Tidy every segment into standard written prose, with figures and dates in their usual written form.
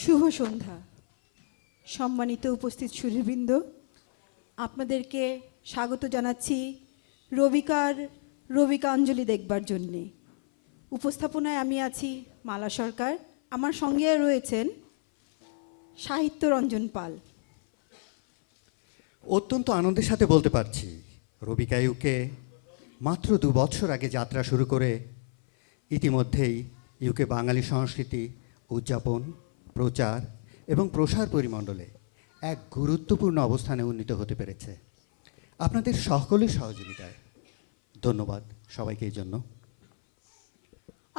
শুভ সন্ধ্যা। সম্মানিত উপস্থিত সুধীবৃন্দ, আপনাদেরকে স্বাগত জানাচ্ছি রবিকাঞ্জলি দেখবার জন্যে। উপস্থাপনায় আমি আছি মালা সরকার, আমার সঙ্গে রয়েছেন সাহিত্যরঞ্জন পাল। অত্যন্ত আনন্দের সাথে বলতে পারছি, রবিকা ইউকে মাত্র 2 বছর আগে যাত্রা শুরু করে ইতিমধ্যেই ইউকে বাঙালি সংস্কৃতি উদযাপন, প্রচার এবং প্রসার পরিমণ্ডলে এক গুরুত্বপূর্ণ অবস্থানে উন্নীত হতে পেরেছে আপনাদের সকলের সহযোগিতায়। ধন্যবাদ সবাইকে এই জন্য।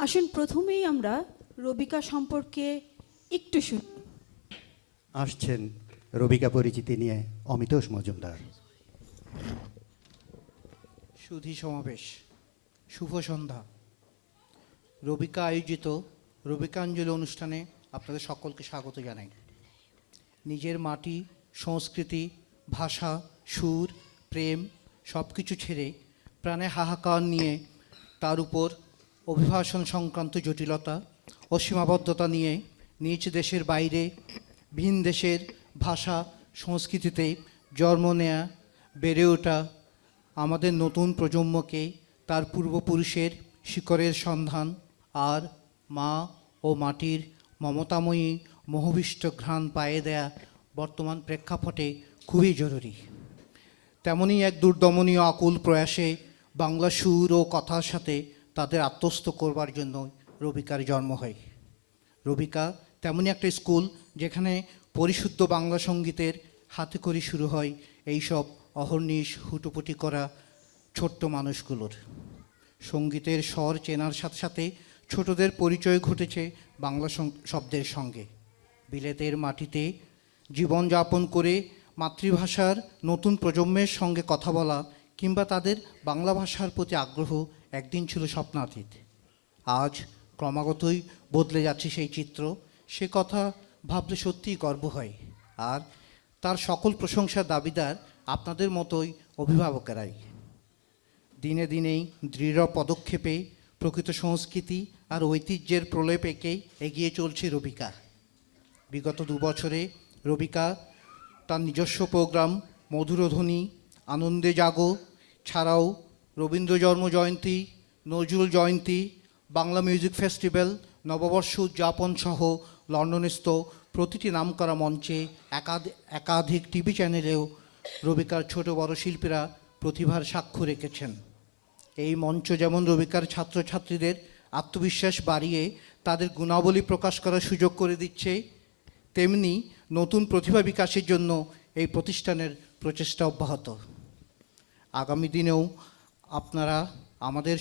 আসুন প্রথমেই আমরা রবিকা সম্পর্কে একটু শুনি। আসছেন রবিকা পরিচিতি নিয়ে অমিতোষ মজুমদার। সুধী সমাবেশ, শুভ সন্ধ্যা। রবিকা আয়োজিত রবিকাঞ্জলি অনুষ্ঠানে আপনাদের সকলকে স্বাগত জানাই। নিজের মাটি, সংস্কৃতি, ভাষা, সুর, প্রেম সব কিছু ছেড়ে প্রাণে হাহাকার নিয়ে তার উপর অভিবাসন সংক্রান্ত জটিলতা ও সীমাবদ্ধতা নিয়ে নিজ দেশের বাইরে ভিন দেশের ভাষা সংস্কৃতিতে জন্ম নেয়া, বেড়ে ওঠা আমাদের নতুন প্রজন্মকে তার পূর্বপুরুষের শিকড়ের সন্ধান আর মা ও মাটির মমতাময়ী মোহবিষ্ট ঘ্রাণ পায়ে দেয়া বর্তমান প্রেক্ষাপটে খুবই জরুরি। তেমনই এক দুর্দমনীয় আকুল প্রয়াসে বাংলা সুর ও কথার সাথে তাদের আত্মস্থ করবার জন্য রবিকার জন্ম হয়। রবিকা তেমনই একটা স্কুল যেখানে পরিশুদ্ধ বাংলা সঙ্গীতের হাতে করে শুরু হয় এইসব অহর্নিশ হুটোপুটি করা ছোট্ট মানুষগুলোর। সঙ্গীতের স্বর চেনার সাথে সাথে ছোটদের পরিচয় ঘটেছে বাংলা শব্দের সঙ্গে। বিলেতের মাটিতে জীবনযাপন করে মাতৃভাষার নতুন প্রজন্মের সঙ্গে কথা বলা কিংবা তাদের বাংলা ভাষার প্রতি আগ্রহ একদিন ছিল স্বপ্নাতীত। আজ ক্রমাগতই বদলে যাচ্ছে সেই চিত্র। সে কথা ভাবলে সত্যিই গর্ব হয়। আর তার সকল প্রশংসার দাবিদার আপনাদের মতোই অভিভাবকেরাই। দিনে দিনেই দৃঢ় পদক্ষেপে প্রকৃত সংস্কৃতি আর ঐতিহ্যের প্রলেপ এঁকে এগিয়ে চলছে রবিকা। বিগত 2 বছরে রবিকা তার নিজস্ব প্রোগ্রাম মধুরধ্বনি, আনন্দে জাগো ছাড়াও রবীন্দ্র জন্ম জয়ন্তী, নজরুল জয়ন্তী, বাংলা মিউজিক ফেস্টিভ্যাল, নববর্ষ উদযাপন সহ লন্ডনস্থ প্রতিটি নামকরা মঞ্চে একাধিক টিভি চ্যানেলেও রবিকার ছোট বড় শিল্পীরা প্রতিভার সাক্ষ্য রেখেছেন। এই মঞ্চ যেমন রবিকার ছাত্রছাত্রীদের আত্মবিশ্বাস বাড়িয়ে তাদের গুণাবলী প্রকাশ করার সুযোগ করে দিচ্ছে, তেমনি নতুন প্রতিভা বিকাশের জন্য এই প্রতিষ্ঠানের প্রচেষ্টা অব্যাহত। আগামী দিনেও আপনারা আমাদের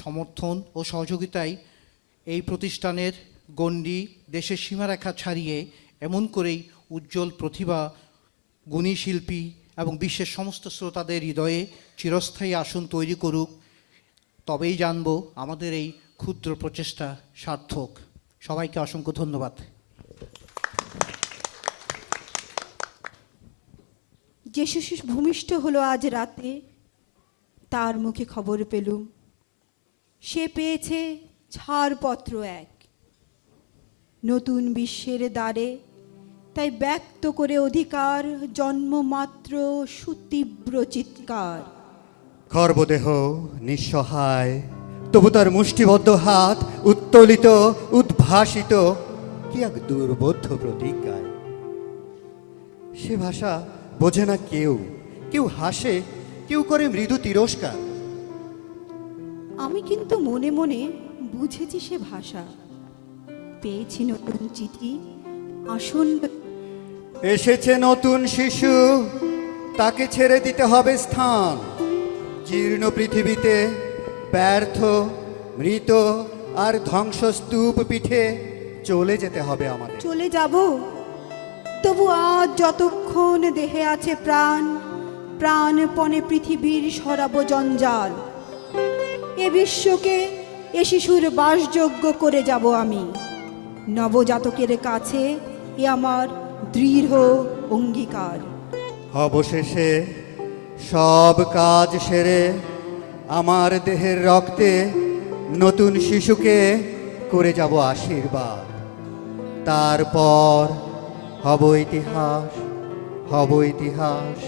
সমর্থন ও সহযোগিতায় এই প্রতিষ্ঠানের গণ্ডি দেশের সীমারেখা ছাড়িয়ে এমন করেই উজ্জ্বল প্রতিভা, গুণী শিল্পী এবং বিশ্বের সমস্ত শ্রোতাদের হৃদয়ে চিরস্থায়ী আসন তৈরি করুক। তবেই জানব আমাদের এই ক্ষুদ্র প্রচেষ্টা সার্থক। সবাইকে অসংখ্য ধন্যবাদ। যে শিশু ভূমিষ্ঠ হলো আজ রাতে, তার মুখে খবর পেলুম সে পেয়েছে ছাড়পত্র এক নতুন বিশ্বের দ্বারে। তাই ব্যক্ত করে অধিকার জন্মমাত্র সুতীব্র চিৎকার। খর্বদেহ নিঃসহায়, তবু তার মুষ্টিবদ্ধ হাত উত্তোলিত উদ্ভাসিত কি এক দুর্বোধ্য প্রতিজ্ঞায়। সে ভাষা বোঝে না কেউ, কেউ হাসে, কেউ করে মৃদু তিরস্কার। আমি কিন্তু মনে মনে বুঝেছি সে ভাষা। পেয়েছি নতুন চিঠি, আসন্ন এসেছে নতুন শিশু, তাকে ছেড়ে দিতে হবে স্থান। জীর্ণ পৃথিবীতে ব্যর্থ, মৃত আর ধ্বংসস্তূপ পিঠে চলে যেতে হবে আমাদের। চলে যাব, তবু আজ যতক্ষণ দেহে আছে প্রাণ, প্রাণপণে পৃথিবীর সরাব জঞ্জাল। এ বিশ্বকে এ শিশুর বাসযোগ্য করে যাব আমি। নবজাতকের কাছে এ আমার দৃঢ় অঙ্গীকার। অবশেষে সব কাজ সেরে আমার দেহের রক্তে নতুন শিশুকে করে যাব আশীর্বাদ। তারপর হব ইতিহাস, হব ইতিহাস।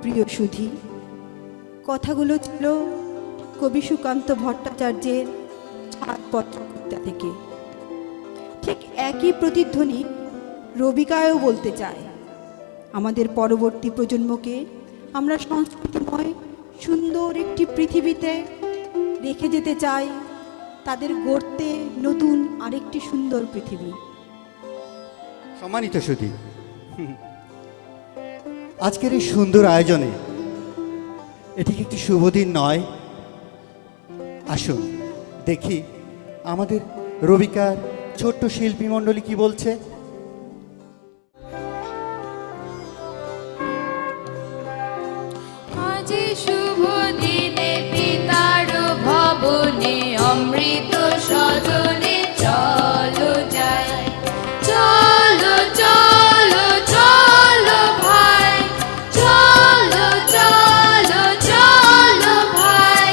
প্রিয় সুধী, কথাগুলো ছিল কবি সুকান্ত ভট্টাচার্যের ছাড়পত্র কবিতা থেকে। ঠিক একই প্রতিধ্বনি রবিকায়ও বলতে চায়। আমাদের পরবর্তী প্রজন্মকে আমরা সংস্কৃতিময় সুন্দর একটি পৃথিবীতে রেখে যেতে চাই, তাদের গড়তে নতুন আরেকটি সুন্দর পৃথিবী। সম্মানিত সুধী, আজকের এই সুন্দর আয়োজনে এটি কি একটি শুভ দিন নয়? আসুন দেখি আমাদের রবিকার ছোট্ট শিল্পী মণ্ডলী কি বলছে। আজি শুভ দিনে পিতার ভবনে অমৃত সদনে চলো যাই, চলো চলো চলো ভাই, চলো চলো চলো ভাই।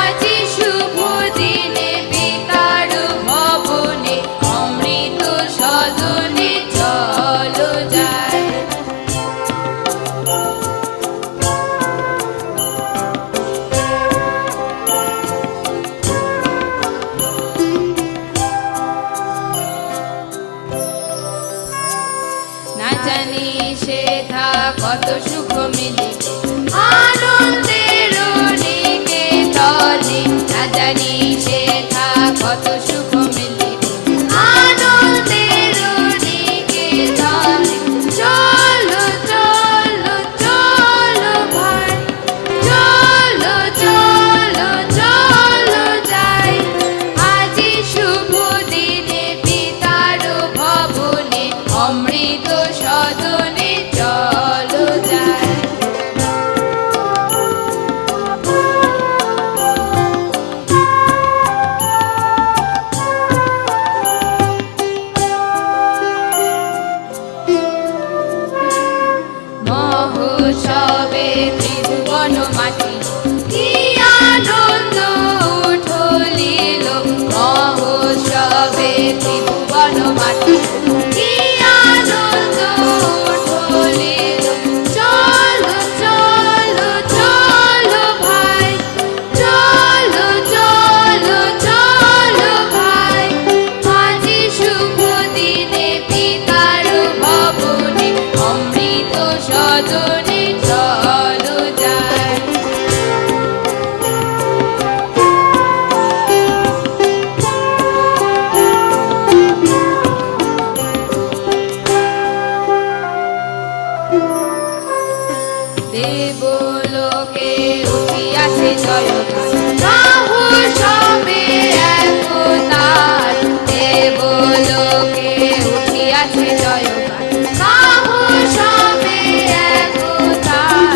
আজি শুভ দিনে পিতার ভবনে অমৃত সদনে চলো যাই। না জানি সেথা কত সুখ মিলে আনন্দের নিকেতনে, না জানি সেথা কত সুখ মিলে আনন্দের নিকেতনে। চলো চলো চলো ভাই, চলো চলো চলো যাই। আজি শুভ দিনে পিতার ভবনে অমৃত সদনে চলো যাই। মহোৎসবে ত্রিভুবন মাটি কি আনন্দ উঠলিল, মহোৎসবে ত্রিভুবন মাটি কি আনন্দ উঠলিল। চলো চলো চলো ভাই, চলো চলো চলো ভাই। আজি শুভ দিনে পিতার ভবনে অমৃত সদনে চলো যাই। দেবলোকে উঠিয়াছে জয়গান, মহোৎসবে একতার। দেবলোকে উঠিয়াছে জয়গান, মহোৎসবে একতার।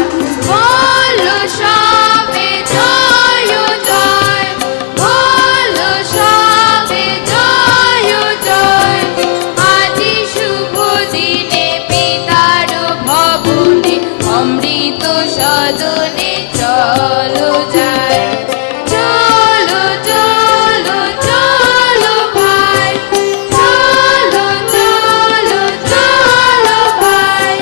বলো সবে জয় জয়, বলো সবে জয় জয়। আজি শুভ দিনে পিতার ভবনে অমৃত সদনে চলো যাই। চলো চলো চলো ভাই, চলো চলো চলো ভাই।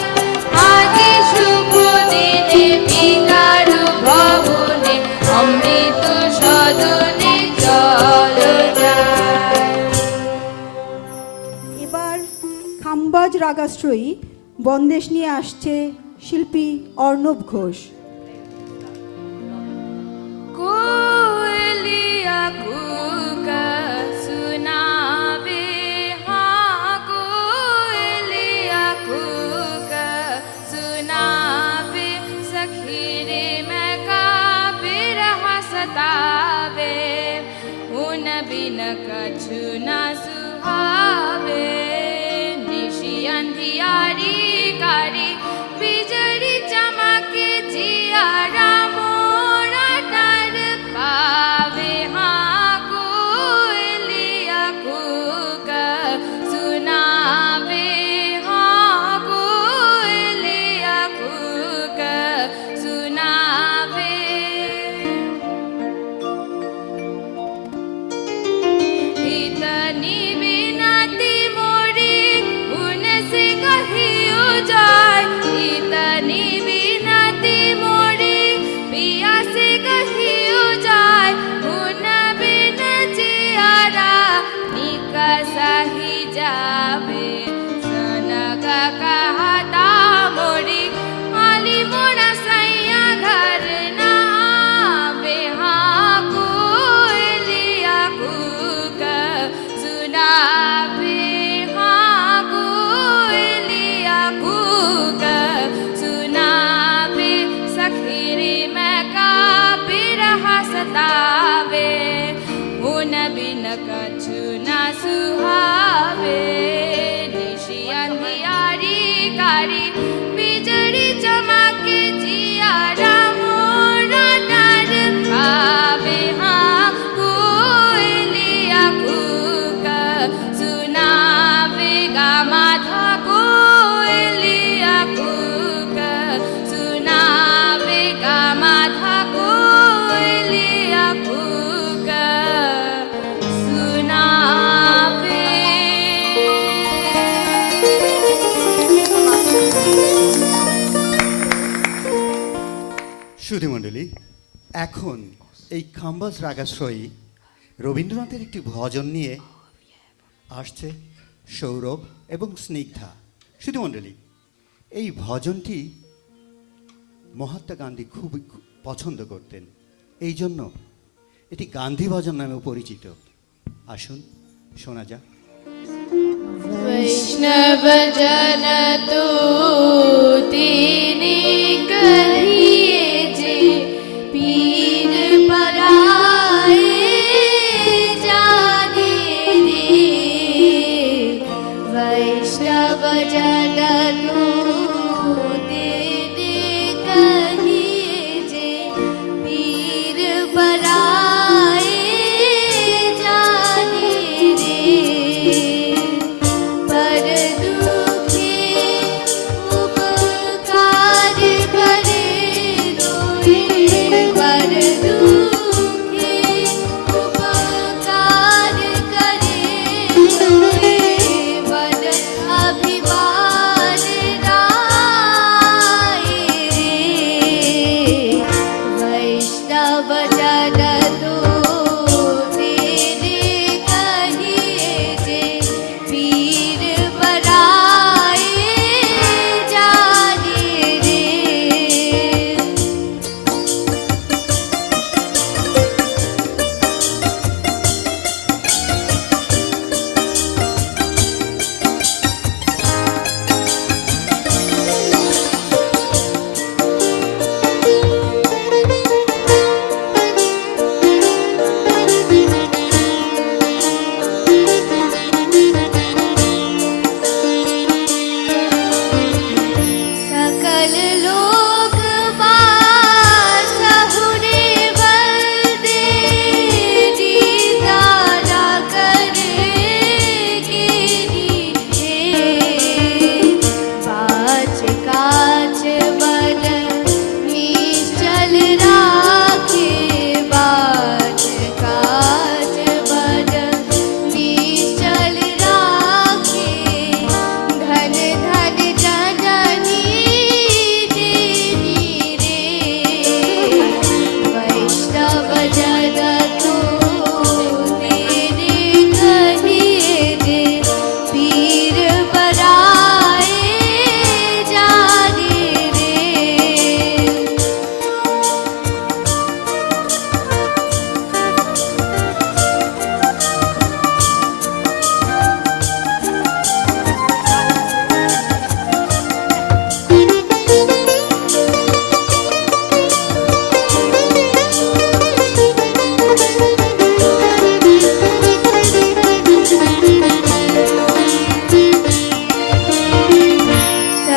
আজি শুভ দিনে পিতার ভবনে অমৃত সদনে চলো যাই। এবার খাম্বাজ রাগাশ্রয়ী বন্দেশ নিয়ে আসছে শিল্পী অর্ণব ঘোষ। कोयलिया कूका सुनावे, हाँ कोयलिया कूका सुनावे। सखी रे मैं काबे रहा सतावे, उन बिन कछु ना सुहावे। निशी अंधियारी कारी बिजली चमके जी সুধীমণ্ডলী, এখন এই খাম্বাস রাগাশ্রয়ী রবীন্দ্রনাথের একটি ভজন নিয়ে আসছে সৌরভ এবং স্নিগ্ধা। সুধীমণ্ডলী, এই ভজনটি মহাত্মা গান্ধী খুবই পছন্দ করতেন, এই জন্য এটি গান্ধী ভজন নামেও পরিচিত। আসুন শোনা যাক। वैष्णव जन तो तेने कहिए जे पीर पराए जाने रे। वैष्णव जन तो तेने कहिए जे पीर पराए जाने रे। पर दुखे उपकार करे दोए। पर दुखे उपकार करे दोए। वन अभिवार राय रे। वैष्णव जन तो तेरे कहिए जे पीर पराए जाने रे। सकल लोक बासहुरे वंदे। दीदारा करेंगे रे। पाँच काज बन निश्चल राखे। पाँच काज बन निश्चल राखे। धन धन जननी देवी रे। वैष्णव जन तो तेरे कहिए जे पीर पराए जाने रे।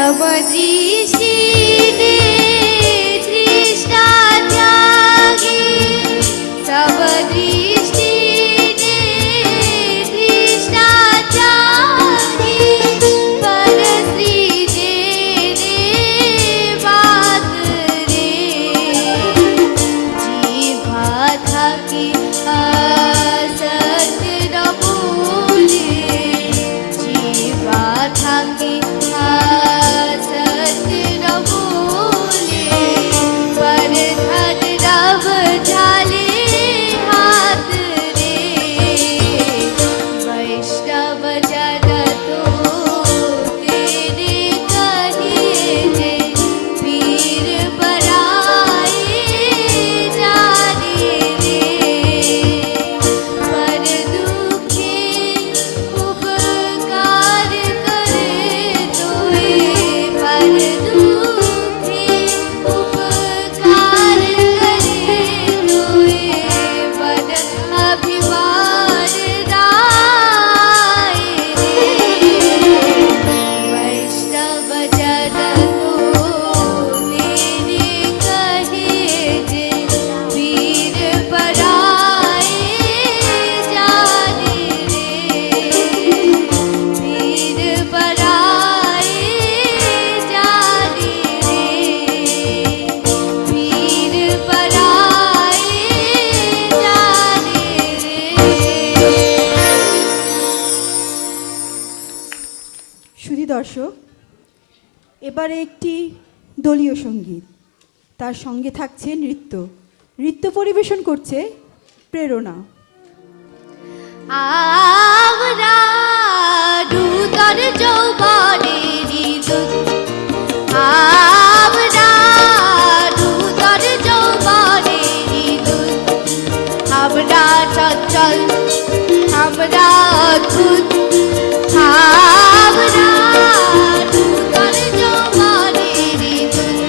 तब दृष्टि ने तृष्णा त्यागी। तब दृष्टि ने तृष्णा त्यागी। पर श्री जे रे बात रे। जीवा थाकी असत्य न बोले। जीवा थाकी असत्य न बोले। पर धन रव झाले हाथ रे। वैष्णव जन तो तेरे कहिए जे पीर पराए जाने रे। पर दुखे उपकार करे दोए। पर दुखे उपकार करे दोए। वन अभिवार राय रे। वैष्णव जन तो तेरे कहिए जे पीर पराए जाने रे। पीर पराए जाने रे। पीर पराए जाने रे। সুধী দর্শক, এবারে একটি দলীয় সঙ্গীত। তার সঙ্গে থাকছে নৃত্য। নৃত্য পরিবেশন করছে প্রেরণা। আমরা নূতন যৌবনেরই দূত, আমরা নূতন যৌবনেরই দূত, আমরা চঞ্চল, আমরা অদ্ভুত, আমরা নূতন যৌবনেরই দূত।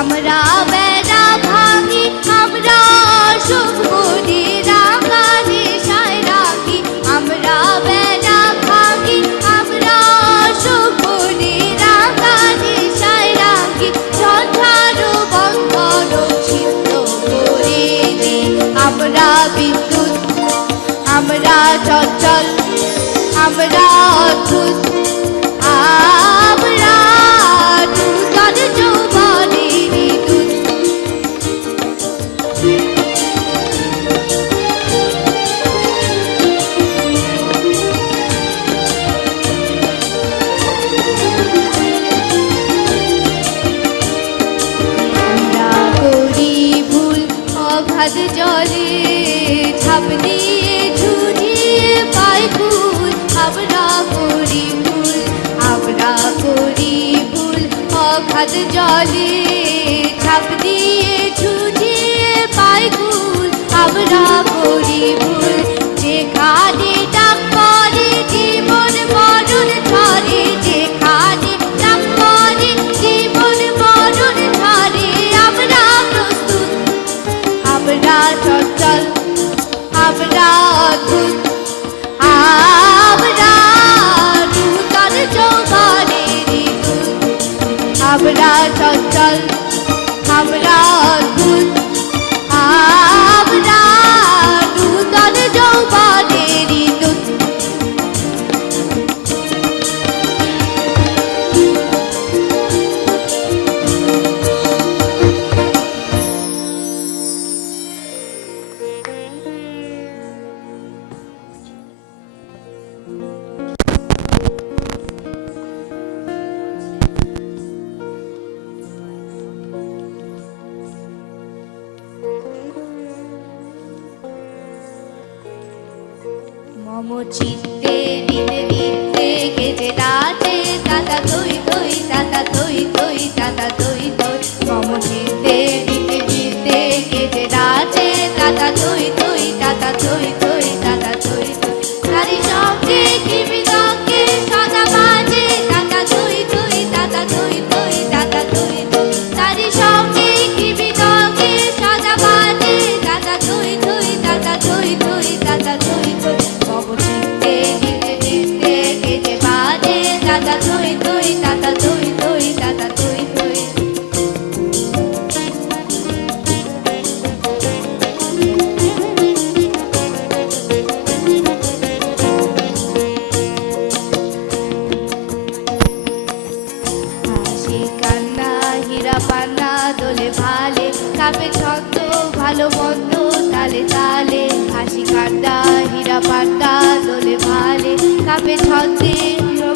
আমরা বেড়া ভাঙি, আমরা সুখ বুঝি রাঙা নেশায় রাখি, আমরা বেড়া ভাঙি, আমরা সুখ বুঝি রাঙা নেশায় রাখি, ঝঞ্ঝারো বন্ধন ছিন্ন করে দিই। আমরা বিদ্যুৎ, আমরা চঞ্চল, আমরা অদ্ভুত, আমরা নূতন যৌবনেরই দূত। আমরা করি ভুল অগাধ জলে, ঝাঁপ দিয়ে ঝুঁঝিয়ে পাই কুল। আমরা করি ভুল, আমরা করি ভুল অগাধ জলে, ঝাঁপ দিয়ে ঝুঁঝিয়ে পাই কুল। আমরা করি ভুল, যেখানে ডাক পড়ে জীবন মরণ ঝরে, যেখানে ডাক পড়ে জীবন মরণ ঝরে। আমরা প্রস্তুত, আমরা চঞ্চল, আমরা অদ্ভুত, আমরা নূতন যৌবনেরই দূত। আমরা চঞ্চল, আমরা অদ্ভুত, আমরা নূতন যৌবনেরই দূত। মম চিত্তে দিনে দিতে গেছে নাচে, তাতা থই থই, তাতা থই থই, তাতা থই থই। মম চিত্তে দিনে দিতে গেছে নাচে, তাতা থই থই, তাতা থই থই, তাতা থই থই। তারি সঙ্গে কি মৃদঙ্গে সদা বাজে, তাতা থই থই, তাতা থই থই, তাতা থই থই। তারি সঙ্গে কি মৃদঙ্গে সদা বাজে, তাতা থই থই, তাতা থই থই, তাতা থই থই। মম চিত্তে দিতে দিতে গেছে বাজে, তাতা থই থই, তাতা থই থই, তাতা থই থই। হাসি কান্না হীরা পান্না দোলে ভালে, কাপে ছন্দ ভালো মন্দ তালে তালে। হাসি কান্না হীরা পান্না দোলে ভালে, কাপে ছন্দে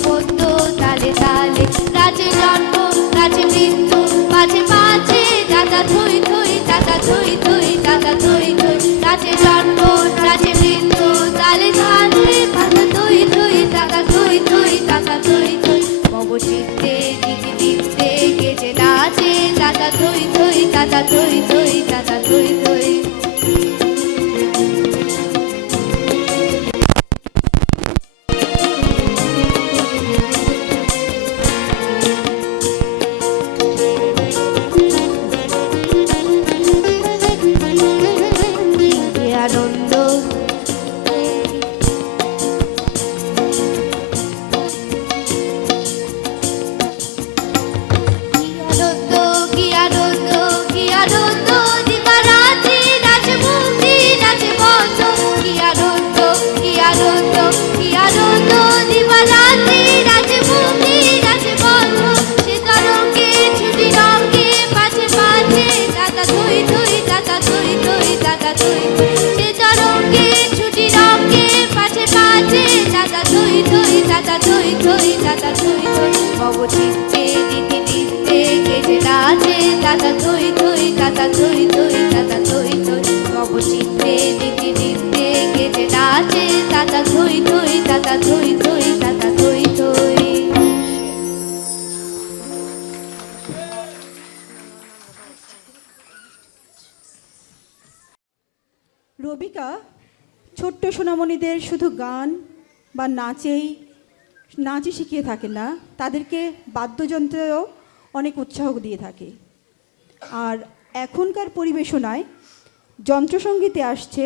মন্দ তালে তালে। নাচে জন্ম, নাচে মৃত্যু, মাঝে মাঝে দাদা থই থই, দাদা থই থই, দাদা থই থই। নাচে জন্ম, নাচে মৃত্যু, তালে তালে, দাদা থই থই, দাদা থই থই, দাদা থই থই। মম চিত্তে দিতে দিতে গেছে নাচে, দাদা থই থই, দাদা থই থই, দাদা থই থই। রবিকা ছোট্ট সোনামণিদের শুধু গান বা নাচই শিখিয়ে থাকে না, তাদেরকে বাদ্যযন্ত্রেও অনেক উৎসাহ দিয়ে থাকে। আর এখনকার পরিবেশনায় যন্ত্রসঙ্গীতে আসছে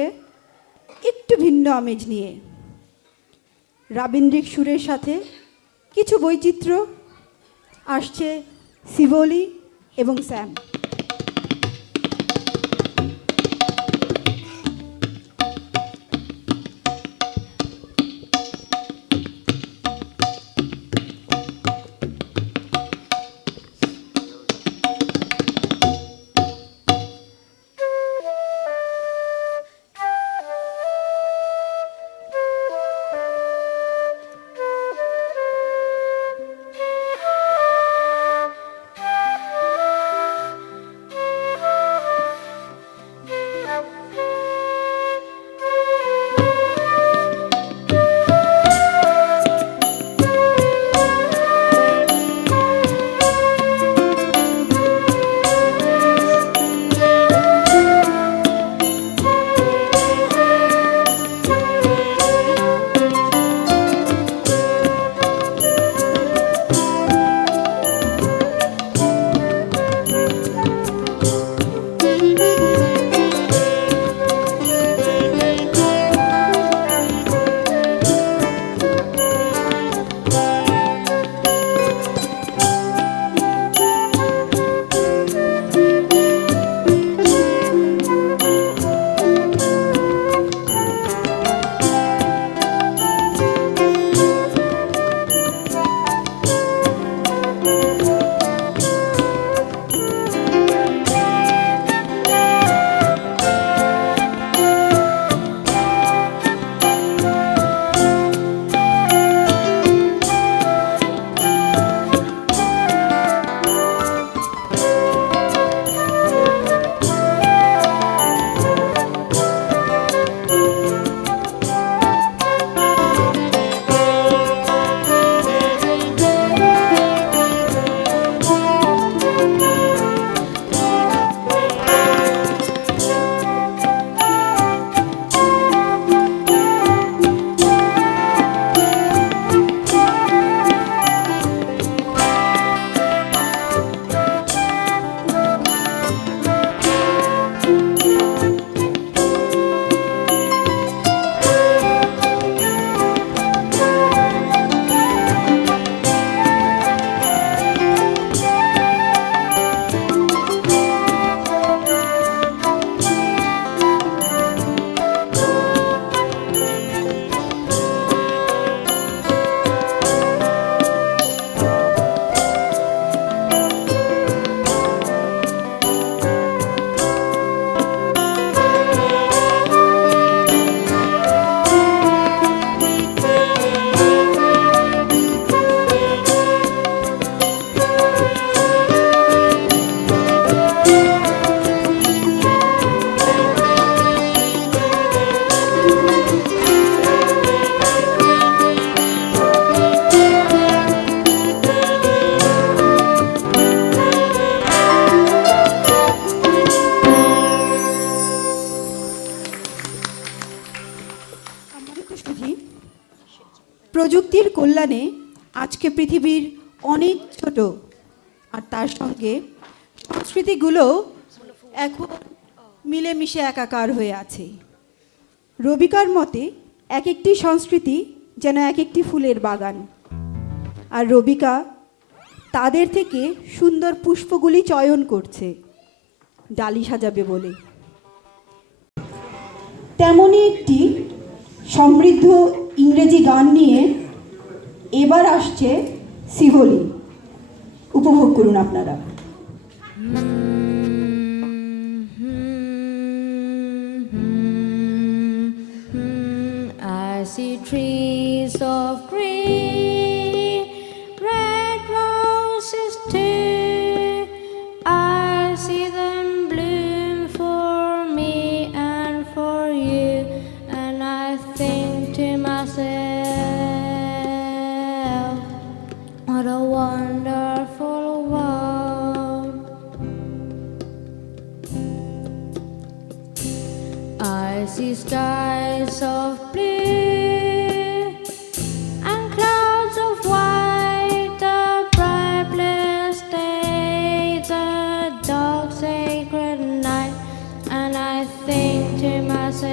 একটু ভিন্ন আমেজ নিয়ে, রাবীন্দ্রিক সুরের সাথে কিছু বৈচিত্র্য আসছে শিবলি এবং স্যাম। প্রযুক্তির কল্যাণে আজকে পৃথিবীর অনেক ছোট, আর তার সঙ্গে সংস্কৃতিগুলো এখন মিলেমিশে একাকার হয়ে আছে। রবিকার মতে এক একটি সংস্কৃতি যেন এক একটি ফুলের বাগান, আর রবিকা তাদের থেকে সুন্দর পুষ্পগুলি চয়ন করছে ডালি সাজাবে বলে। তেমনই একটি সমৃদ্ধ ইংরেজি গান নিয়ে এবার আসছে শিবলি। উপভোগ করুন আপনারা। I see trees of green, red roses too. I see them bloom for me and for you, and I think to myself, what a wonderful world. I I see skies of blue and clouds of white, the bright blessed day, the dark sacred night, and I think to myself,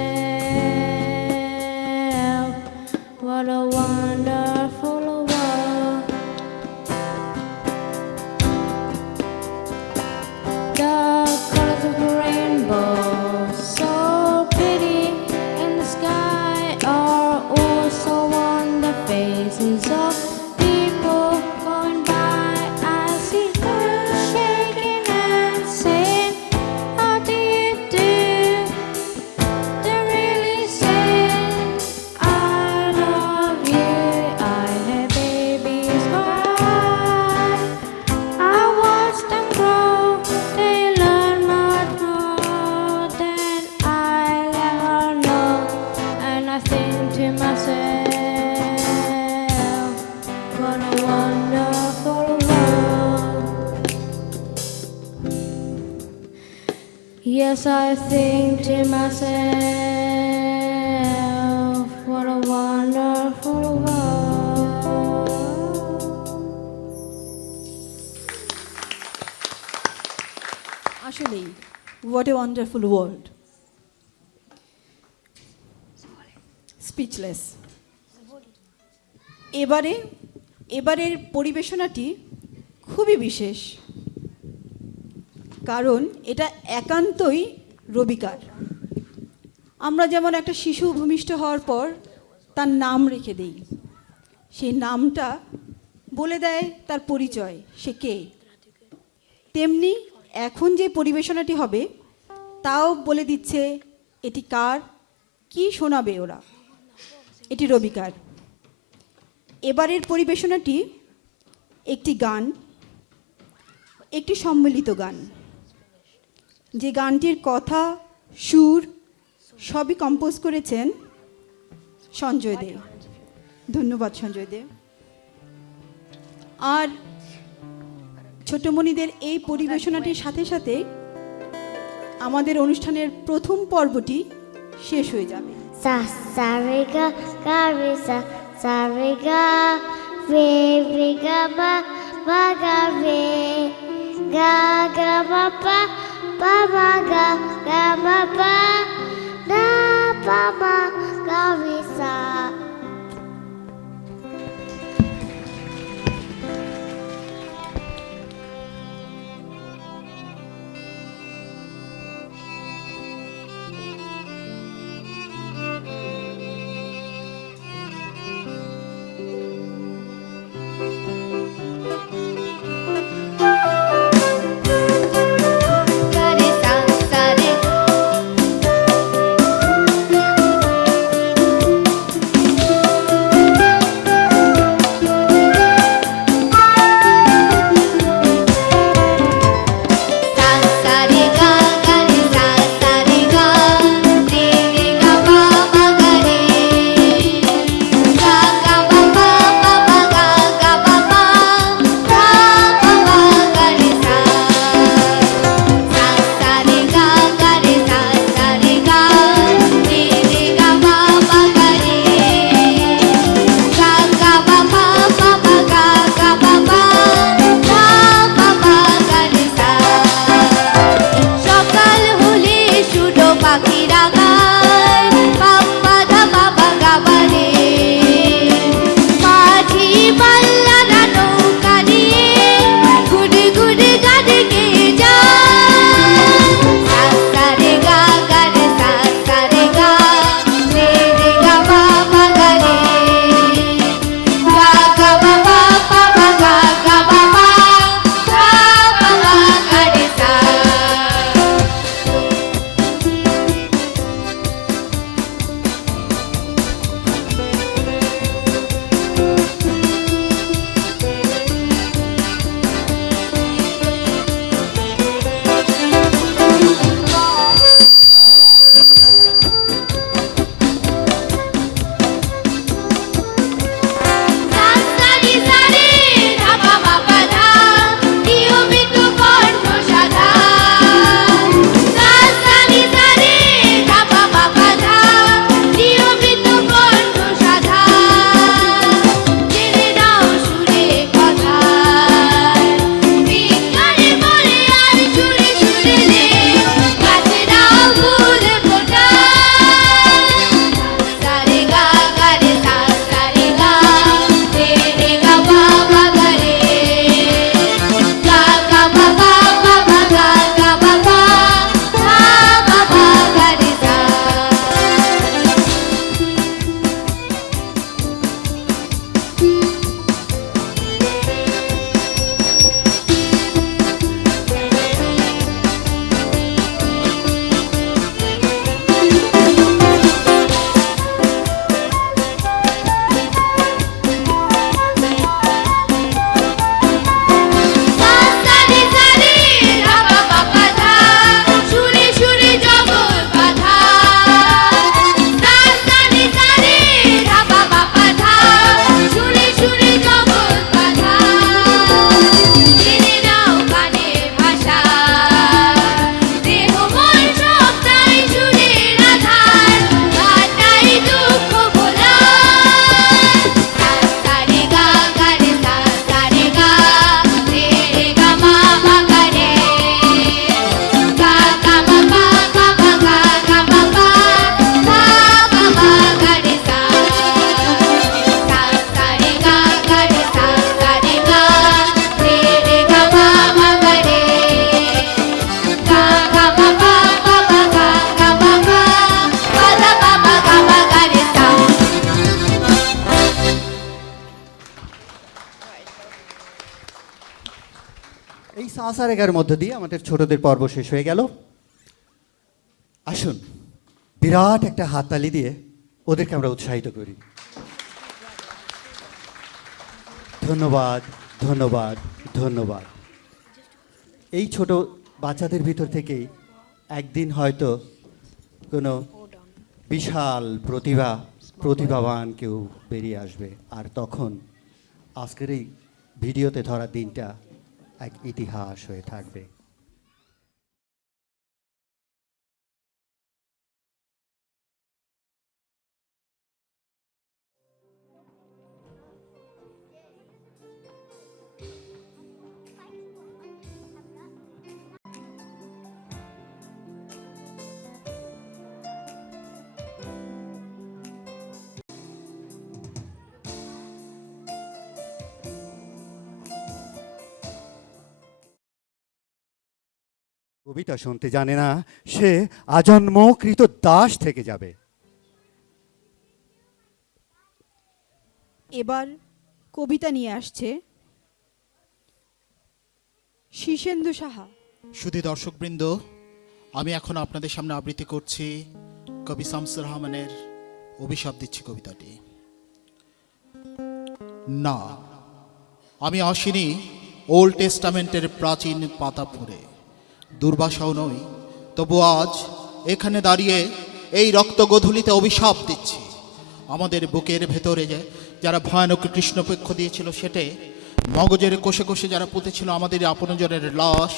what a wonderful world. The colors of the rainbow, so pretty in the sky, are also on the faces of people going by. I see them shaking and saying, how do you do? They're really saying, I love you. I hear babies cry. I watch them grow. They learn much more than I'll ever know. And I think to myself, what a wonderful world. Yes, I think to myself, what a wonderful world. আসলেই what a wonderful world, speechless. এবারের পরিবেশনাটি খুবই বিশেষ, কারণ এটা একান্তই রবিকার। আমরা যেমন একটা শিশু ভূমিষ্ঠ হওয়ার পর তার নাম রেখে দিই, সেই নামটা বলে দেয় তার পরিচয়, সে কে। তেমনি এখন যে পরিবেশনাটি হবে তাও বলে দিচ্ছে এটি কার, কি শোনাবে ওরা। এটি রবিকার। এবারের পরিবেশনাটি একটি গান, একটি সম্মিলিত গান, যে গানটির কথা, সুর সবই কম্পোজ করেছেন সঞ্জয় দে। ধন্যবাদ সঞ্জয় দে। আর ছোটমণিদের এই পরিবেশনাটির সাথে সাথে আমাদের অনুষ্ঠানের প্রথম পর্বটি শেষ হয়ে যাবে। Sa sa re ga ga re sa re ga re ga ba ga re ga ba ba ga ba da ba ga re sa. Gare sa sa re সাসারেগার মধ্য দিয়ে আমাদের ছোটদের পর্ব শেষ হয়ে গেল। আসুন বিরাট একটা হাততালি দিয়ে ওদেরকে আমরা উৎসাহিত করি। ধন্যবাদ, ধন্যবাদ, ধন্যবাদ। এই ছোট বাচ্চাদের ভিতর থেকেই একদিন হয়তো কোনো বিশাল প্রতিভাবান কেউ বেরিয়ে আসবে, আর তখন আজকের এই ভিডিওতে ধরা দিনটা এক ইতিহাস হয়ে থাকবে। কবিতা শুনতে জানে না, সে আজন্মকৃত দাস থেকে যাবে। এবার কবিতা নিয়ে আসছে শীর্ষেন্দু সাহা। শুধু দর্শকবৃন্দ, আমি এখন আপনাদের সামনে আবৃত্তি করছি কবি শামসুর রহমানের অভিশাপ দিচ্ছি কবিতাটি। না, আমি আসিনি ওল্ড টেস্টামেন্টের প্রাচীন পাতা ফুঁড়ে, দুর্বাসাও নই, তবু আজ এখানে দাঁড়িয়ে এই রক্তগোধূলিতে অভিশাপ দিচ্ছি। আমাদের বুকের ভেতরে যারা ভয়ানক কৃষ্ণপক্ষ দিয়েছিল সেটে, মগজের কোষে কোষে যারা পুঁতেছিল আমাদের আপনজনের লাশ,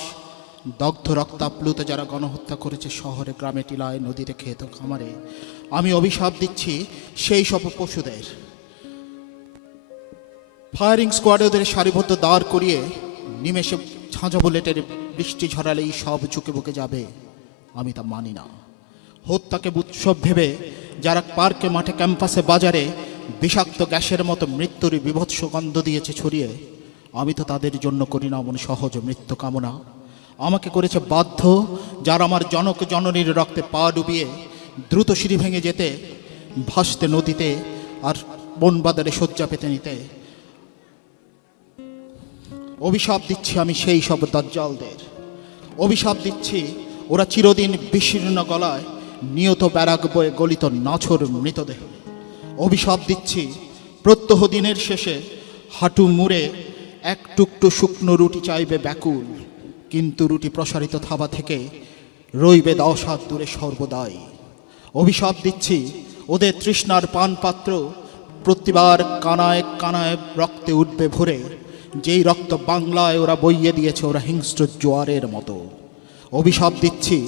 দগ্ধ রক্তাপ্লুত যারা গণহত্যা করেছে শহরে গ্রামে টিলায় নদীতে ক্ষেত খামারে, আমি অভিশাপ দিচ্ছি সেই সব পশুদের। ফায়ারিং স্কোয়াডে ওদের সারিবদ্ধ দাঁড় করিয়ে নিমেষে ঝাঁঝা বুলেটের বৃষ্টি ঝরালেই সব চুকে বুকে যাবে, আমি তা মানি না। হত্যাকে উৎসব ভেবে যারা পার্কে, মাঠে, ক্যাম্পাসে, বাজারে বিষাক্ত গ্যাসের মতো মৃত্যুর বিভৎস গন্ধ দিয়েছে ছড়িয়ে, আমি তো তাদের জন্য করি না এমন সহজ মৃত্যু কামনা। আমাকে করেছে বাধ্য যারা আমার জনক জননীর রক্তে পা ডুবিয়ে দ্রুত সিঁড়ি ভেঙে যেতে, ভাসতে নদীতে আর বনবাদারে শয্যা পেতে নিতে। অভিশাপ দিচ্ছি আমি সেই সব দাজ্জালদের, অভিশাপ দিচ্ছি ওরা চিরদিন বিশীর্ণ গলায় নিয়ত ব্যারাগ বয়ে গলিত নাছর মৃতদেহ। অভিশাপ দিচ্ছি প্রত্যহ দিনের শেষে হাঁটু মুড়ে এক টুকটু শুকনো রুটি চাইবে ব্যাকুল, কিন্তু রুটি প্রসারিত থাবা থেকে রইবে 10 হাত দূরে সর্বদাই। অভিশাপ দিচ্ছি ওদের তৃষ্ণার পানপাত্র প্রতিবার কানায় কানায় রক্তে উঠবে ভরে, যেই রক্ত বাংলায় ওরা বইয়ে দিয়েছে ওরা হিংস্র জোয়ারের মতো। অভিশাপ দিচ্ছি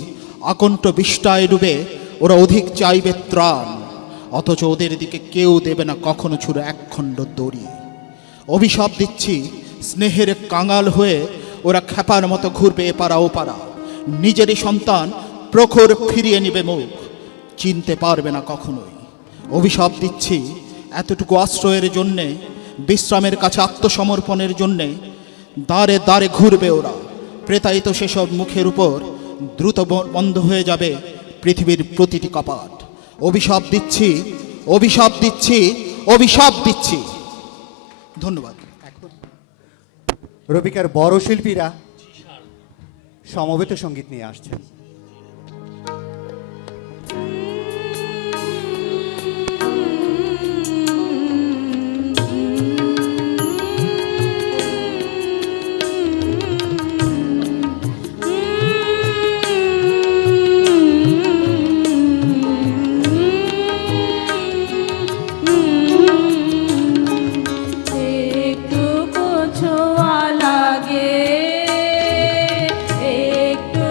আকণ্ঠ বিষ্টায় ডুবে ওরা অধিক চাইবে ত্রাণ, অথচ ওদের দিকে কেউ দেবে না কখনো ছুড়ে একখণ্ড দড়ি। অভিশাপ দিচ্ছি স্নেহের কাঙাল হয়ে ওরা খ্যাপার মতো ঘুরবে এপারা ওপারা, নিজেরই সন্তান প্রখর ফিরিয়ে নিবে মুখ, চিনতে পারবে না কখনোই। অভিশাপ দিচ্ছি এতটুকু আশ্রয়ের জন্যে, বিশ্রামের কাছে আত্মসমর্পণের জন্যে দাঁড়ে দাঁড়ে ঘুরবে ওরা, প্রেতায়িত সেসব মুখের উপর দ্রুত বন্ধ হয়ে যাবে পৃথিবীর প্রতিটি কপাট। অভিশাপ দিচ্ছি, অভিশাপ দিচ্ছি, অভিশাপ দিচ্ছি। ধন্যবাদ। রবিকার বড় শিল্পীরা সমবেত সঙ্গীত নিয়ে আসছেন। একটু ছোঁয়া লাগে, একটু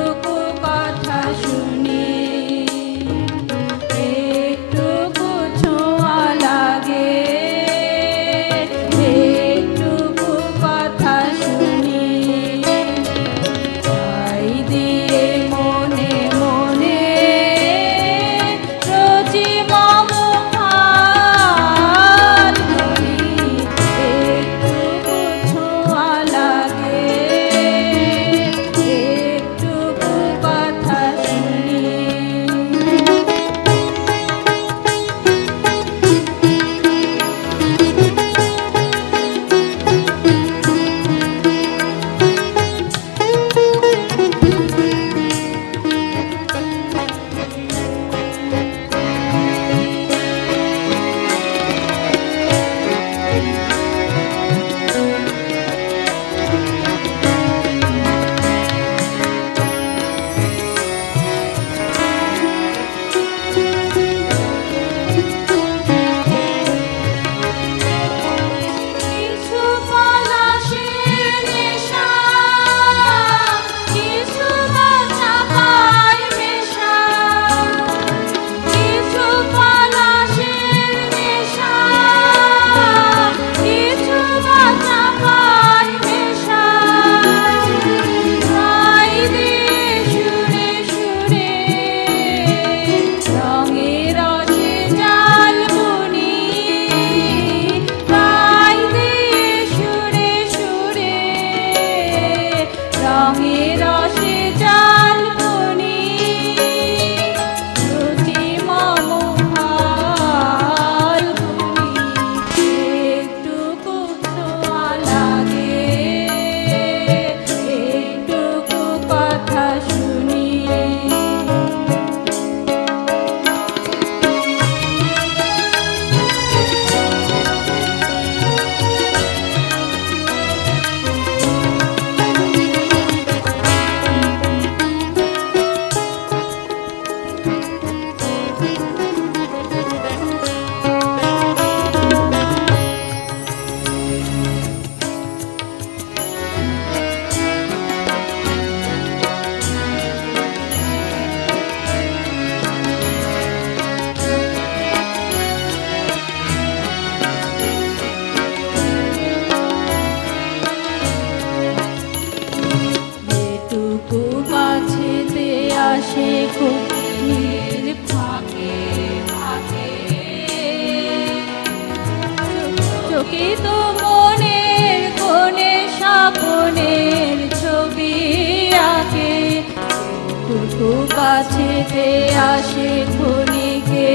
আসে ক্ষণিকে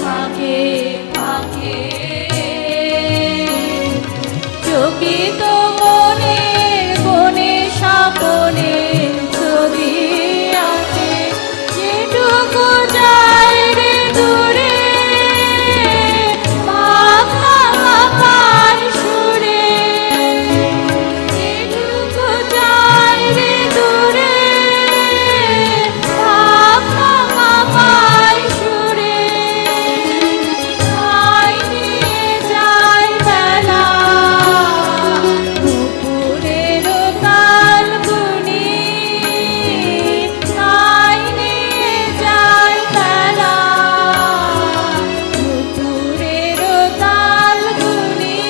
ফাঁকে ফাঁকে চকিত মনের কোণে স্বপনে ছবি আঁকে যেটুকু যায় রে দূরে মাখা মাখার সুরে যেটুকু যায় রে দূরে মাখা মাখার সুরে তাই নিয়ে যায় বেলা দুপুরের কাল গুনি তাই নিয়ে যায় বেলা দুপুরের কাল গুনি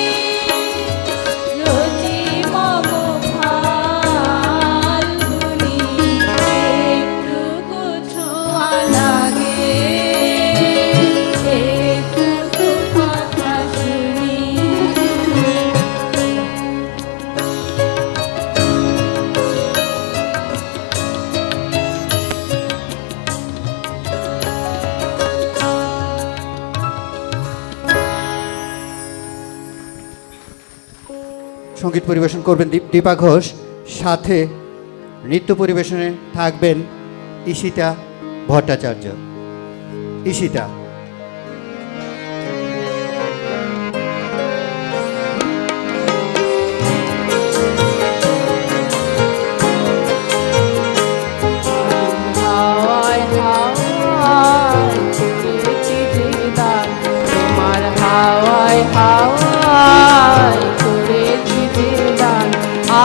রোজি মম ফাল্গুনি একটুকু ছোঁয়া লাগে একটুকু কথা শুনি সঙ্গীত পরিবেশন করবেন দীপা ঘোষ, সাথে নৃত্য পরিবেশনে থাকবেন ঈশিতা ভট্টাচার্য। ঈশিতা। হাওয়ায় হাওয়ায় করেছি দিদার তোমার হাওয়ায় হাওয়ায় করেছি দিদার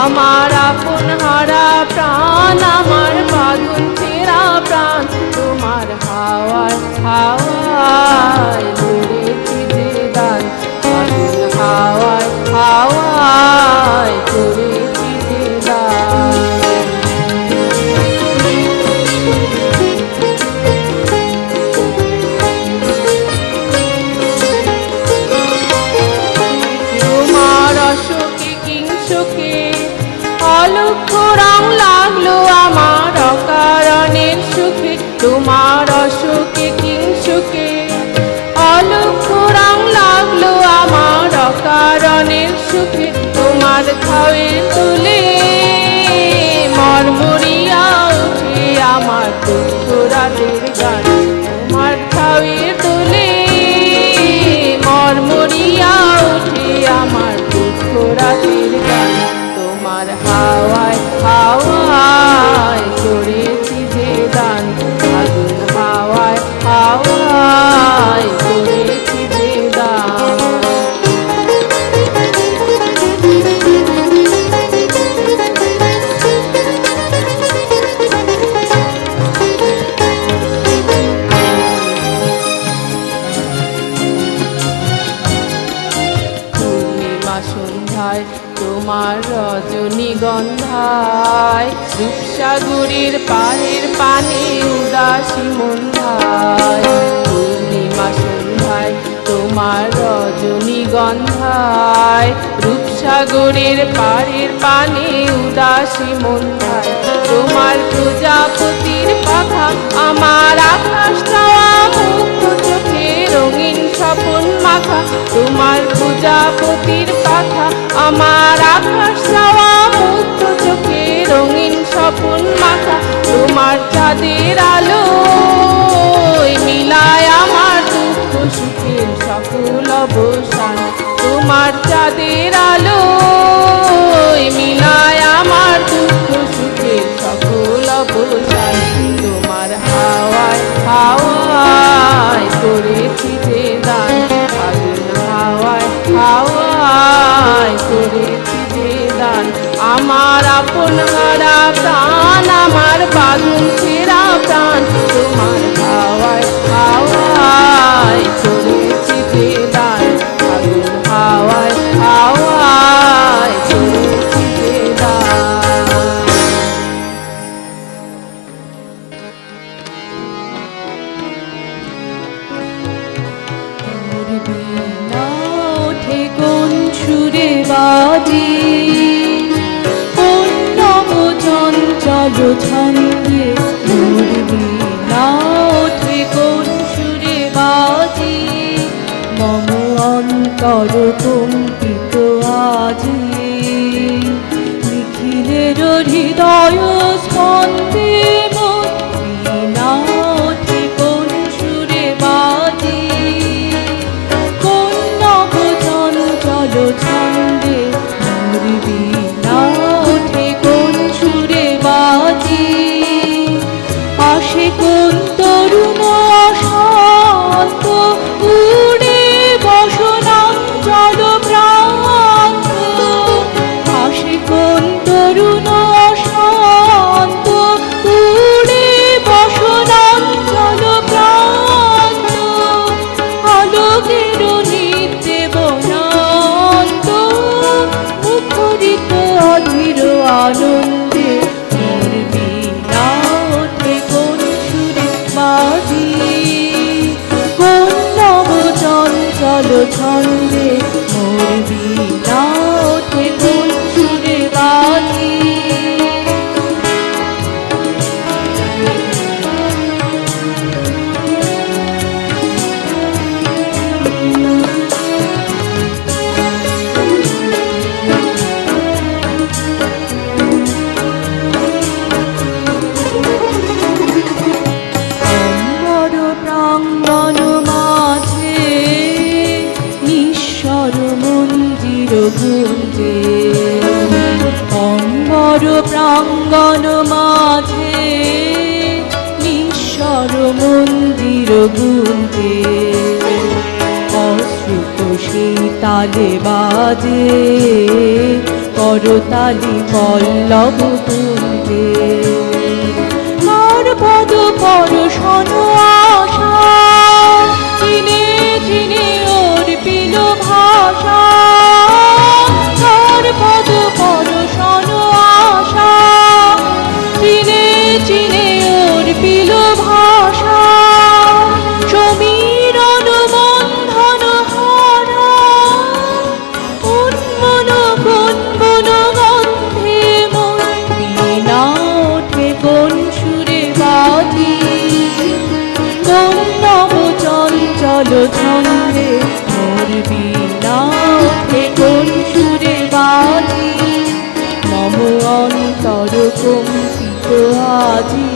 আমার আপন হারা প্রাণ আমার বাঁধন ছেঁড়া প্রাণ তোমার হাওয়ায় হাওয়ায় করেছি দিদার হাওয়ায় হাওয়ায় করেছি দিদার তোমার অসুখে কিংসুখে অলক্ষ রং লাগলো আমার অকারণের সুখে তোমার অসুখে কিংসুখে অলক্ষ রং লাগলো আমার অকারণের সুখে তোমার ছাউয়ের তুলে মরমরিয়া উঠে আমার দুঃখ রাতের গান তোমার ছাউয়ের তুলে মরমরিয়া উঠে আমার দুঃখ রাতের গান তোমার হাওয়ায় হাওয়ায় করেছি যে দান আগুন হাওয়ায় হাওয়ায় করেছি যে দান পূর্ণিমা সন্ধ্যায় তোমার রজনীগন্ধায় রূপসাগরের পাড়ের পানে উদাসী মন্ধায় পূর্ণিমা সন্ধ্যায় তোমার রজনীগন্ধায় রূপসাগরের পাড়ের পানে উদাসী মন্ধায় তোমার প্রজাপতির পাখা আমার আকাশ চাওয়া মুক্ত চোখে রঙিন স্বপন মাখা তোমার প্রজাপতির পাখা আমার আকাশ চাওয়া মুক্ত চোখে রঙিন স্বপন মাখা তোমার চাঁদের আলো মিলায় আমার দুঃখ সুখের সকল অবসান তোমার চাঁদের আলো মিলায় আমার দুঃখ সুখের সকল অবসান তোমার হাওয়ায় হাওয়ায় করেছি যে দান আগুন হাওয়ায় হাওয়ায় করেছি যে দান আমার আপন হারা প্রাণ আমার বাঁধন ছেঁড়া অন্তর কম্পিত আজি নিখিলের হৃদয় স্পন্দে মোর বীণা ওঠে কোন সুরে বাজে কোন নব চঞ্চল ছন্দে মোর বীণা ওঠে কোন সুরে বাজে আসে কোন তরুণ অশান্ত উড়ে বসনাঞ্চল প্রান্ত আসে কোন তরুণ অশান্ত উড়ে বসনাঞ্চল প্রান্ত আলোকের নিত্যে বনান্ত মুখরিত অধীর আনন্দে মোর বীণা ওঠে কোন সুরে বাজি কোন নব চঞ্চল ছন্দে মোর বীণা ওঠে কোন সুরে বাজি অম্বর প্রাঙ্গণ মাঝে নিঃস্বর মন্দির গুঞ্জে অম্বর প্রাঙ্গণ মাঝে নিঃস্বর মন্দির গুঞ্জে অশ্রুত সেই তালে বাজে করতালি পল্লব কুঞ্জে কার পদ পরশন আশা চিনে চিনে ওর পিল ভাষা কার পদ পরশন আশা চিনে চিনে ওর পিল ভাষা সমীরণ বন্ধন হারা উন্মন গুনগুন গন্ধে মোর বীণা ওঠে কোন সুরে বাজি কোন নব চঞ্চল ছন্দে মোর বীণা ওঠে কোন সুরে বাজি মম অন্তর কম্পিত আজি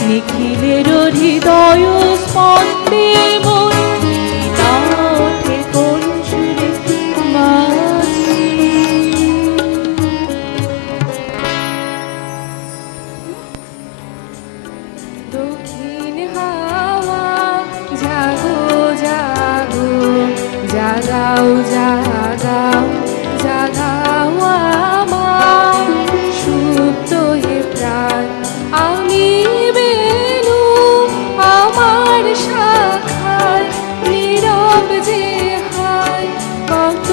নিখিলের হৃদয় স্পন্দে মোর বীণা ওঠে কোন সুরে বাজি দক্ষিণ হাওয়া জাগো জাগো জাগাও জাগাও জাগাও আমার সুপ্ত হে প্রাণ আমি বেনু আমার শাখায় নীরব যে হায় কত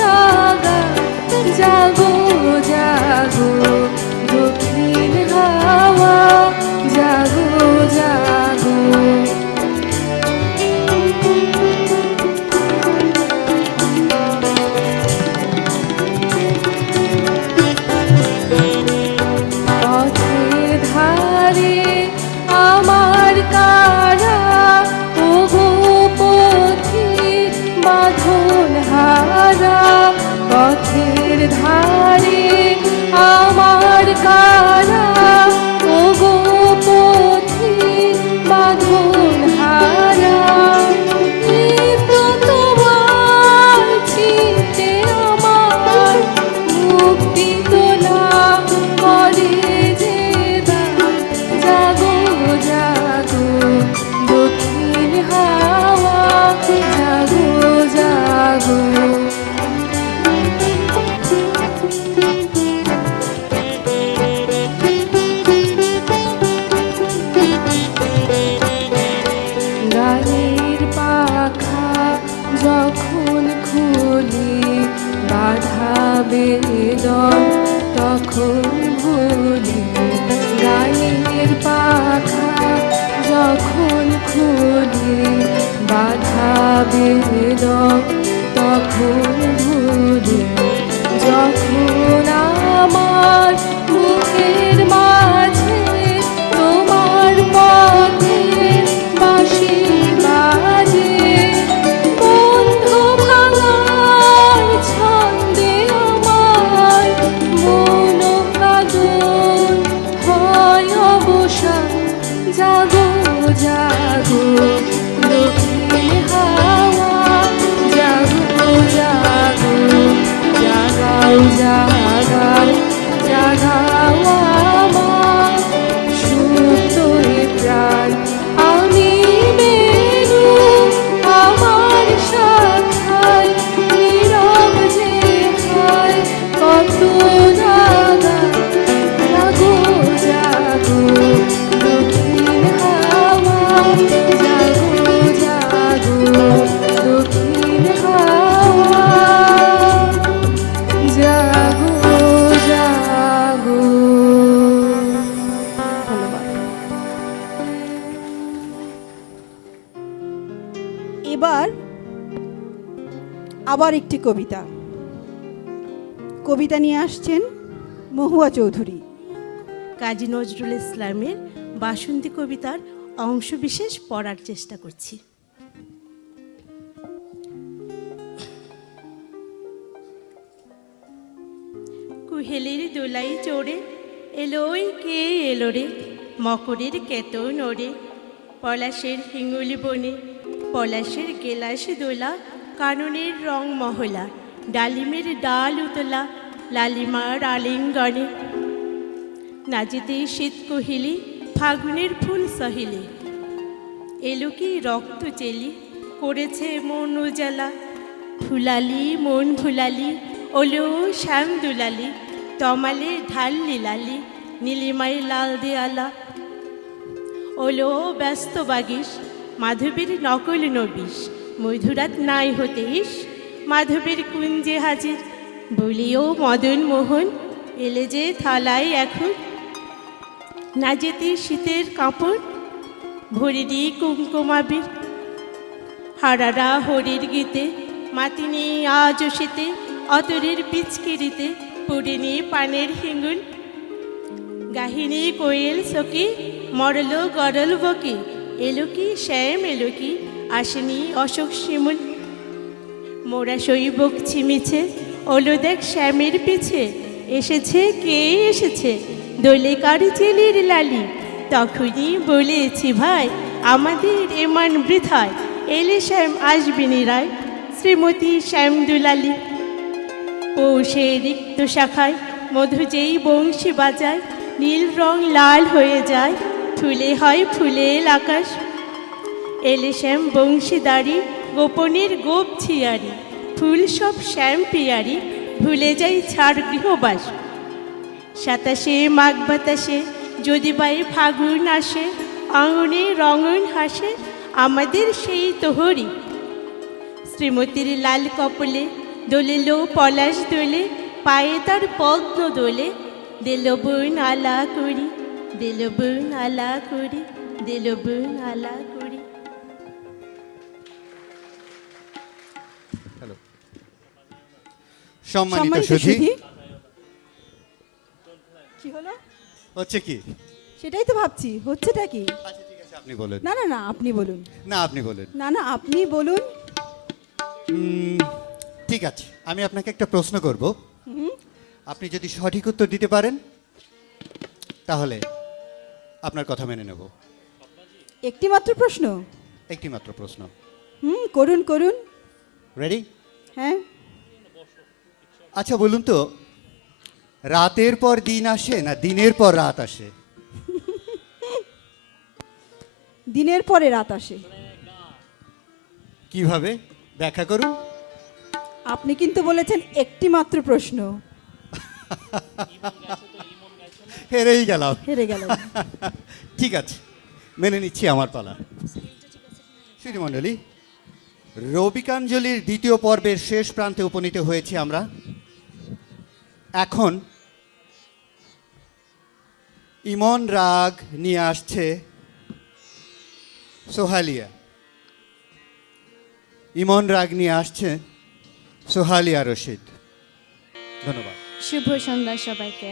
লাগা জাগো জাগো দক্ষিণ হাওয়া জাগো জাগো পথের ধারে আমার কারা ওগো পথিক বাঁধন হারা পথের ধারে আমার কারা ওগো পথিক বাঁধন হারা নিত্য তোমার চিত্তে আমার মুক্তি তোলা করে যে দ্বার জাগো জাগো দক্ষিণ হাওয়া জাগো জাগো গানের পাখা যখন খুলি বাধা বেদন তখন ভুলি গানের পাখা যখন খুলি বাধা বেদন তখন ভুলি যখন আমার মুখের মাঝে তোমার পথে বাঁশি বাজে বন্ধু এবার আবার একটি কবিতা নিয়ে আসছেন মহুয়া চৌধুরী। কাজী নজরুল ইসলামের বাসন্তী কবিতার অংশবিশেষ পড়ার চেষ্টা করছি। কুহেলির দোলাই চড়ে এলোই কে এলো রে, মকরের কেতন ওরে, পলাশের হিঙ্গুলি বনে, পলাশের গেলাস দোলা, কাননের রং মহলা, ডালিমের ডাল উতলা, লালিমার আলিঙ্গনে, নাজিতে শীত কহিলি, ফাগুনের ফুল সহিলি, এলো কি রক্ত চেলি, করেছে মন উজালা, ফুলালি মন ভুলালি, ওলো শ্যাম দুলালি, তমালে ঢাল লীলালি, নীলিমায় লাল দেয়ালা, ওলো ব্যস্ত বাগিস, মাধবীর নকল নবিশ, মধুরাত নাই হতে ইস, মাধবীর কুঞ্জে হাজির, বলিও মদন মোহন, এলে যে থালায় এখন, না যেতে শীতের কাপড়, ভরিরি কুমকুমাবির, হারারা হরির গীতে, মাতিনি আজ শীতে, অতরের পিচকিরিতে, পুরিনি পানের হিঙ্গুল, গাহিনী কোয়েল সখী, মরল গরল বকি, এলো কি শ্যাম এলো কি, আসেনি অশোক শিমুল, মোরা সই বকছি মিছে, ওলো দেখ শ্যামের পিছে, এসেছে কে এসেছে, দোলে কার চেলির লালি, তখনই বলেছি ভাই আমাদের এমান বৃথায়, এলে শ্যাম আসবি নিরায়, শ্রীমতী শ্যাম দুলালি, পৌষে রিক্ত শাখায় মধু যেই বংশী বাজায়, নীল রং লাল হয়ে যায়, ফুলে হয় ফুলেল আকাশ, এলে শ্যাম বংশীদারি, গোপনের গোপ ছিয়ারি, ফুল সব শ্যাম পিয়ারি, ভুলে যাই ছাড় গৃহবাস, সাতাশে মাঘ বাতাসে যদি বাই ফাগুন আসে, আঙনে রঙন হাসে আমাদের সেই তোহরি, শ্রীমতীর লাল কপলে দোলেল পলাশ দোলে, পায়ে তার পদ্ম দোলে, দিল বোন আলা করি, দিল বোন আলা করি, দিল বোন আলা করি। সম্মানিত সুধী, কি হলো? হচ্ছে কি? সেটাই তো ভাবছি, হচ্ছেটা কি? আচ্ছা ঠিক আছে, আপনি বলেন। না না না, আপনি বলুন। না আপনি বলেন। না না, আপনি বলুন। ঠিক আছে, আমি আপনাকে একটা প্রশ্ন করব, আপনি যদি সঠিক উত্তর দিতে পারেন তাহলে আপনার কথা মেনে নেব। একটি মাত্র প্রশ্ন? একটি মাত্র প্রশ্ন। করুন করুন। রেডি? হ্যাঁ। আচ্ছা বলুন তো, রাতের পর দিন আসে না দিনের পর রাত আসে? দিনের পরে রাত আসে। কিভাবে ব্যাখ্যা করুন? আপনি কিন্তু বলেছেন একটি মাত্র প্রশ্ন। হেরেই গেলাম। হেরে গেল। ঠিক আছে, মেনে নিচ্ছি, আমার পালা। শ্রীমণ্ডলী, রবিকাঞ্জলির দ্বিতীয় পর্বের শেষ প্রান্তে উপনীত হয়েছি আমরা। এখন ইমন রাগ নিয়ে আসছে সোহালিয়া। ইমন রাগ নিয়ে আসছে সোহালিয়া রশিদ। ধন্যবাদ। শুভ সন্ধ্যা সবাইকে।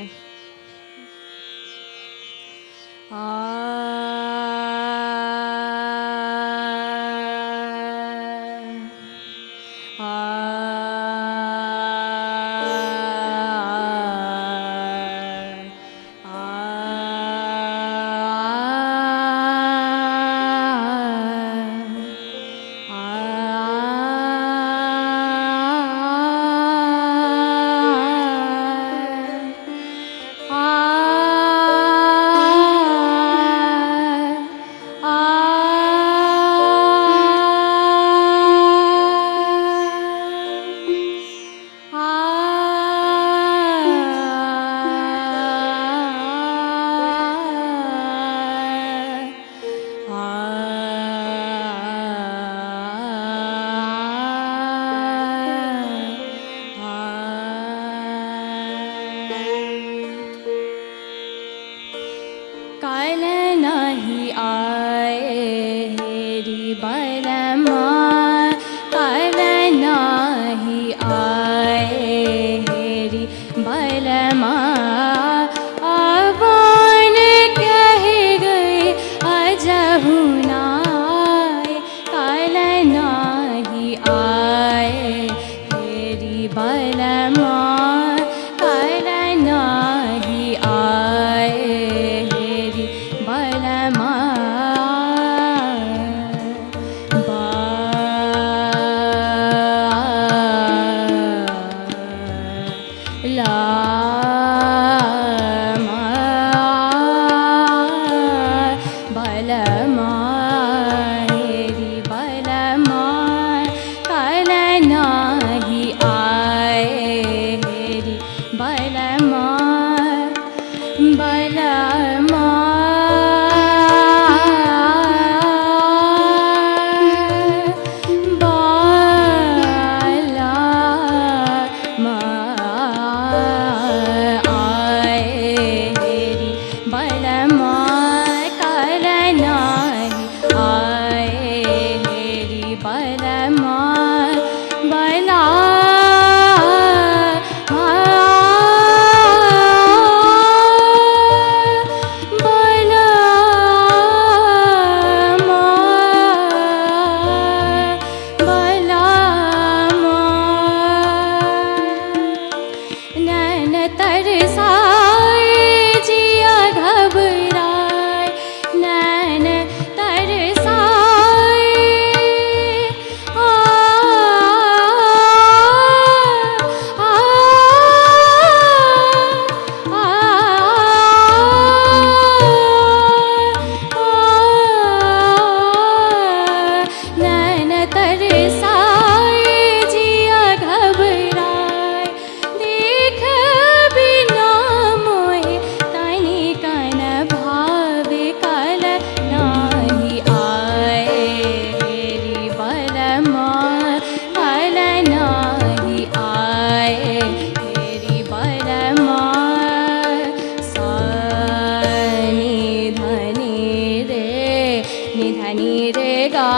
গা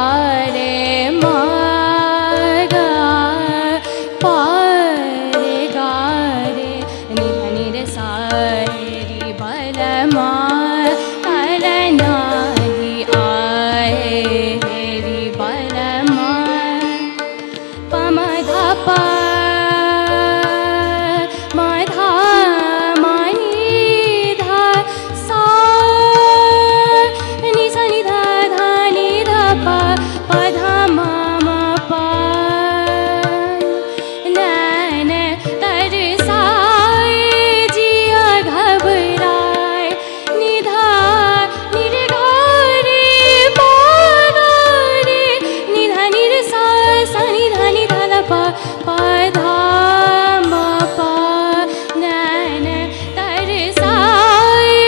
রে মা গা পা রে গা রে নি ধা নি রে সা রে রি বল মা কাল নাহি আয়ে রি বল মা পা মা ধা পা মা ধা মা নি ধা সা নি সা নি ধা ধা নি ধা পা পা ধা মা মা পা नैन तरसाए जिया घबराए निधा निरे गा रे पा गा रे निधा निरे सा सा निधा निधा धा पा पा धा मा पा नैन तरसाए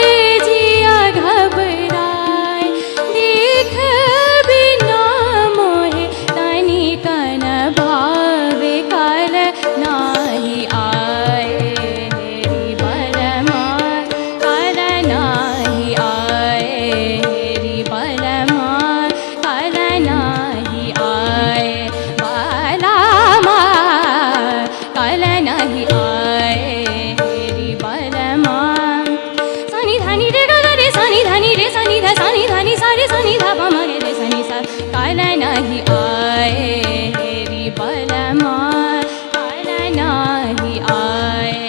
जिया घबराए देख बिना मोहे तनी कन भावे काल नाही आए रि बल मा काल नाही आए रि बल मा काल नाही आए बाला मा काल नाही आए रि बल मा सानी धानी रे गा रे सानी धानी रे सानी धा सानी धानी सा रे सानी धा पा मा गे रे सानी सा काल नाही आए रि बल मा काल नाही आए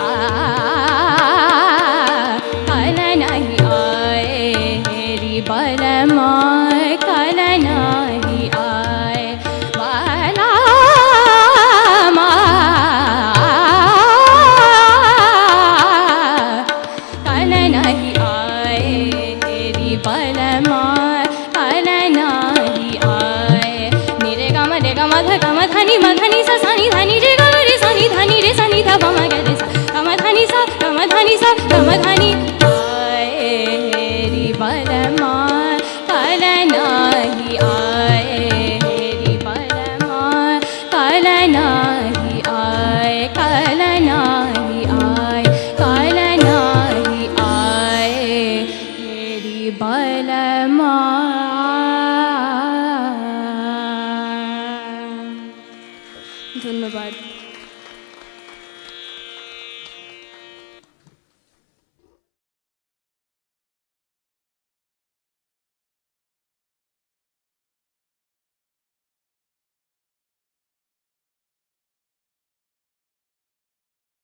आ काल नाही आए रि बल मा काल नाही आए बाला मा काल नाही आए रि बल मा काल नाही आए नि रे गा मा धा नि मा धा नि सा सा नि धा नि रे गा रे सा नि धा नि रे सा नि धा पा मा गा रे सा गा मा धा नि सा गा मा धा नि सा गा मा धा नि आए रि बल मा काल नाही आए रि बल मा काल नाही आए काल नाही आए काल नाही आए रि बल मा ধন্যবাদ।